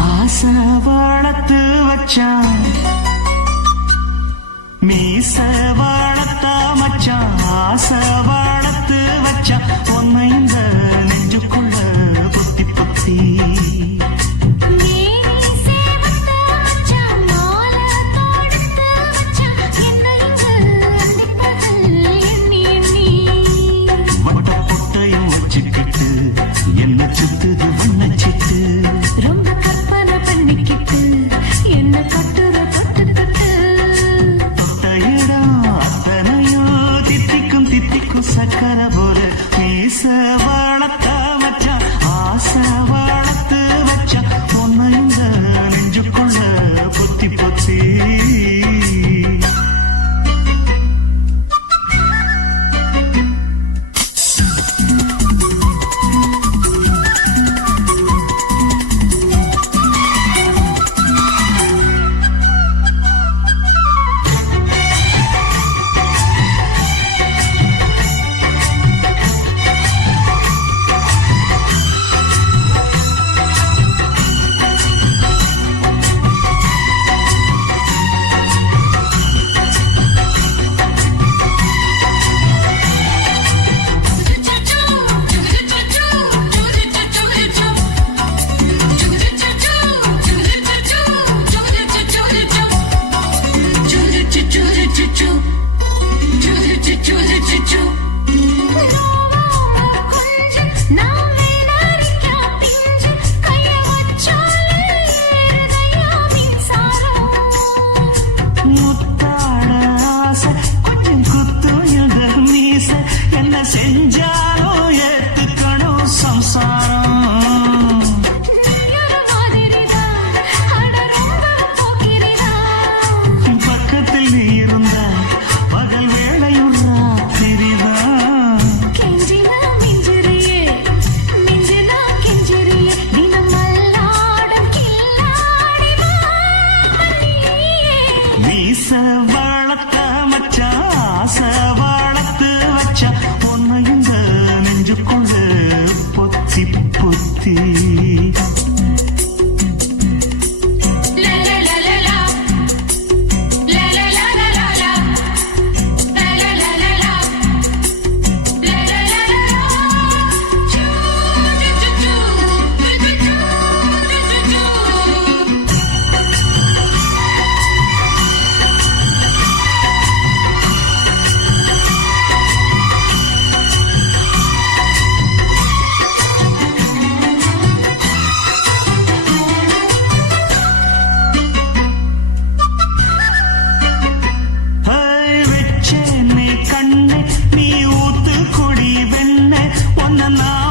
ఆశవా 我那么。